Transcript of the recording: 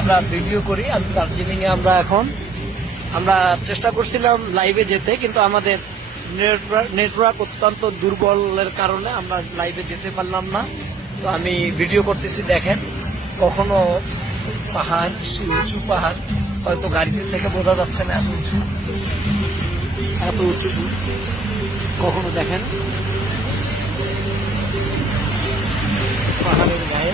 আমরা ভিডিও করি। আমি দার্জিলিং এ আমরা চেষ্টা করছিলাম লাইভে যেতে, কিন্তু আমাদের নেটওয়ার্ক অত্যন্ত দুর্বলের কারণে আমরা লাইভে যেতে পারলাম না। তো আমি ভিডিও করতেছি, দেখেন কখনো পাহাড়, উঁচু পাহাড়, হয়তো গাড়িতে থেকে বোঝা যাচ্ছে না এত উঁচু। কখনো দেখেন পাহাড়ের গায়ে